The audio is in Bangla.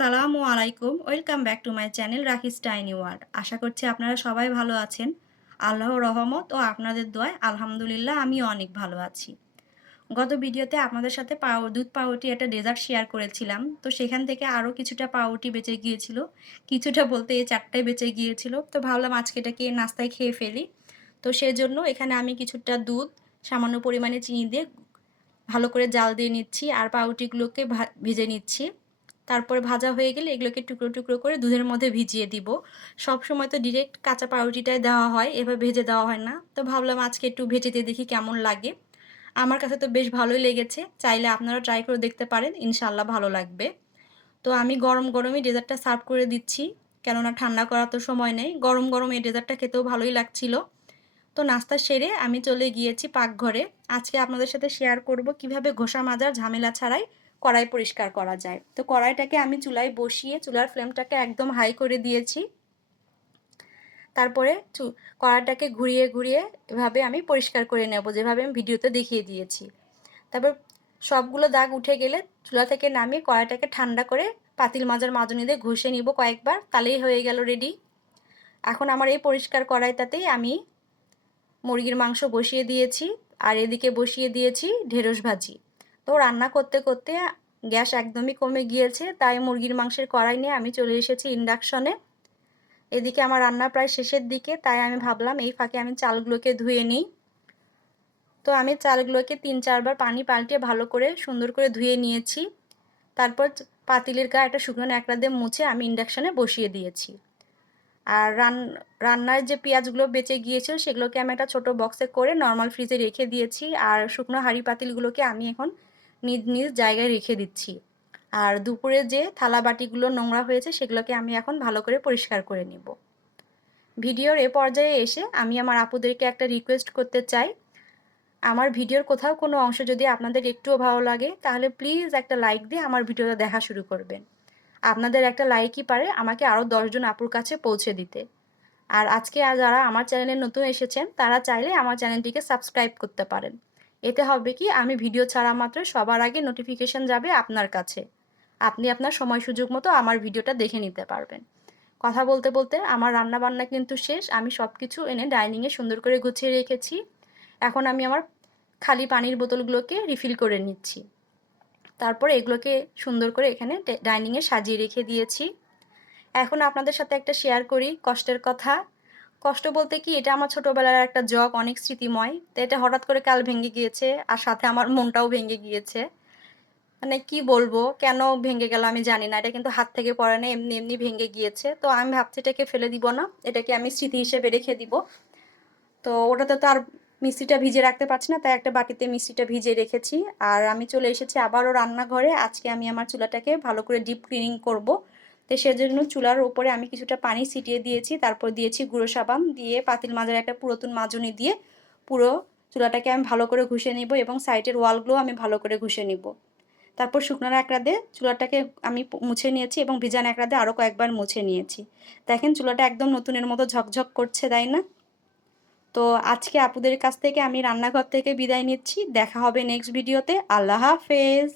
আসসালামু আলাইকুম। Welcome back to my channel রাখিস টাইনি ওয়ার্ল্ড। আশা করছি আপনারা সবাই ভালো আছেন। আল্লাহর রহমত ও আপনাদের দোয়ায় আলহামদুলিল্লাহ আমিও অনেক ভালো আছি। গত ভিডিওতে আপনাদের সাথে দুধ পাউরুটি একটা ডেজার্ট শেয়ার করেছিলাম। তো সেখান থেকে আরও কিছুটা পাউরুটি বেঁচে গিয়েছিল। কিছুটা বলতে এই 4টাই বেঁচে গিয়েছিল। তো ভাবলাম আজকে এটাকে নাস্তায় খেয়ে ফেলি। তো সেজন্য এখানে আমি কিছুটা দুধ সামান্য পরিমাণে চিনি দিয়ে ভালো করে জাল দিয়ে নিচ্ছি আর পাউরুটিগুলোকে ভেজে নিচ্ছি। তারপরে ভাজা হয়ে গেলে এগুলোকে টুকরো টুকরো করে দুধের মধ্যে ভিজিয়ে দিব। সবসময় তো ডিরেক্ট কাঁচা পাউরুটিটাই দেওয়া হয়, এভাবে ভেজে দেওয়া হয় না। তো ভাবলাম আজকে একটু ভেজে দিয়ে দেখি কেমন লাগে। আমার কাছে তো বেশ ভালোই লেগেছে, চাইলে আপনারা ট্রাই করে দেখতে পারেন, ইনশাল্লাহ ভালো লাগবে। তো আমি গরম গরমই ডেজার্টটা সার্ভ করে দিচ্ছি, কেননা ঠান্ডা করার তো সময় নেই। গরম গরম এই ডেজার্টটা খেতেও ভালোই লাগছিল। তো নাস্তা সেরে আমি চলে গিয়েছি পাকঘরে। আজকে আপনাদের সাথে শেয়ার করব কিভাবে ঘষা মাজার ঝামেলা ছাড়াই কড়াই পরিষ্কার করা যায়। তো কড়াইটাকে আমি চুলায় বসিয়ে চুলার ফ্লেমটাকে একদম হাই করে দিয়েছি। তারপরে কড়াইটাকে ঘুরিয়ে ঘুরিয়ে এভাবে আমি পরিষ্কার করে নেব, যেভাবে আমি ভিডিওতে দেখিয়ে দিয়েছি। তারপর সবগুলো দাগ উঠে গেলে চুলা থেকে নামিয়ে কড়াইটাকে ঠান্ডা করে পাতিল মাজার মাজনি দিয়ে ঘষে নিব কয়েকবার, তাহলেই হয়ে গেল রেডি। এখন আমার এই পরিষ্কার কড়াইটাতেই আমি মুরগির মাংস বসিয়ে দিয়েছি আর এদিকে বসিয়ে দিয়েছি ঢেঁড়স ভাজি। তো রান্না করতে করতে গ্যাস একদমই কমে গিয়েছে, তাই মুরগির মাংসের কড়াই নিয়ে আমি চলে এসেছি ইন্ডাকশনে। এদিকে আমার রান্না প্রায় শেষের দিকে, তাই আমি ভাবলাম এই ফাঁকে আমি চালগুলোকে ধুয়ে নিই। তো আমি চালগুলোকে 3-4 বার পানি পাল্টে ভালো করে সুন্দর করে ধুয়ে নিয়েছি। তারপর পাতিলের গায়ে একটা শুকনো ন্যাকড়া দিয়ে মুছে আমি ইন্ডাকশনে বসিয়ে দিয়েছি। আর রান্নার যে পেঁয়াজগুলো বেঁচে গিয়েছিল সেগুলোকে আমি একটা ছোটো বক্সে করে নর্মাল ফ্রিজে রেখে দিয়েছি। আর শুকনো হাঁড়ি পাতিলগুলোকে আমি এখন নিজ নিজ জায়গায় রেখে দিচ্ছি। আর দুপুরে যে থালা বাটিগুলো নোংরা হয়েছে সেগুলোকে আমি এখন ভালো করে পরিষ্কার করে নিব। ভিডিওর এ পর্যায়ে এসে আমি আমার আপুদেরকে একটা রিকোয়েস্ট করতে চাই, আমার ভিডিওর কোথাও কোনো অংশ যদি আপনাদের একটুও ভালো লাগে তাহলে প্লিজ একটা লাইক দিয়ে আমার ভিডিওটা দেখা শুরু করবেন। আপনাদের একটা লাইকই পারে আমাকে আরও 10 জন আপুর কাছে পৌঁছে দিতে। আর আজকে যারা আমার চ্যানেলে নতুন এসেছেন তারা চাইলে আমার চ্যানেলটিকে সাবস্ক্রাইব করতে পারেন। এতে হবে কি, আমি ভিডিও ছাড়া মাত্র সবার আগে নোটিফিকেশন যাবে আপনার কাছে। আপনি আপনার সময় সুযোগ মতো আমার ভিডিওটা দেখে নিতে পারবেন। কথা বলতে বলতে আমার রান্না বান্না কিন্তু শেষ। আমি সব কিছু এনে ডাইনিংয়ে সুন্দর করে গুছিয়ে রেখেছি। এখন আমি আমার খালি পানির বোতলগুলোকে রিফিল করে নিচ্ছি। তারপরে এগুলোকে সুন্দর করে এখানে ডাইনিংয়ে সাজিয়ে রেখে দিয়েছি। এখন আপনাদের সাথে একটা শেয়ার করি কষ্টের কথা। কষ্ট বলতে কি, এটা আমার ছোটোবেলার একটা জগ, অনেক স্মৃতিময়। তো এটা হঠাৎ করে কাল ভেঙে গিয়েছে আর সাথে আমার মনটাও ভেঙে গিয়েছে। মানে কি বলবো, কেন ভেঙে গেল আমি জানি না। এটা কিন্তু হাত থেকে পড়ে না, এমনি এমনি ভেঙে গিয়েছে। তো আমি ভাবছি এটাকে ফেলে দিব না, এটাকে আমি স্মৃতি হিসেবে রেখে দিব। তো ওটাতে তো আর মিষ্টিটা ভিজে রাখতে পারছি না, তাই একটা বাটিতে মিষ্টিটা ভিজে রেখেছি। আর আমি চলে এসেছি আবারও রান্নাঘরে। আজকে আমি আমার চুলাটাকে ভালো করে ডিপ ক্লিনিং করব। তো সেজন্য চুলার উপরে আমি কিছুটা পানি ছিটিয়ে দিয়েছি, তারপর দিয়েছি গুঁড়ো সাবান, দিয়ে পাতিল মাজার একটা পুরাতন মাজনি দিয়ে পুরো চুলাটাকে আমি ভালো করে ঘষে নিব এবং সাইডের ওয়ালগুলো আমি ভালো করে ঘষে নিব। তারপর শুকনো ন্যাকড়া দিয়ে চুলাটাকে আমি মুছে নিয়েছি এবং ভিজা ন্যাকড়া দিয়ে আরও কয়েকবার মুছে নিয়েছি। দেখেন চুলাটা একদম নতুনের মতো ঝকঝক করছে, তাই না? তো আজকে আপুদের কাছ থেকে আমি রান্নাঘর থেকে বিদায় নিচ্ছি। দেখা হবে নেক্সট ভিডিওতে। আল্লাহ হাফেজ।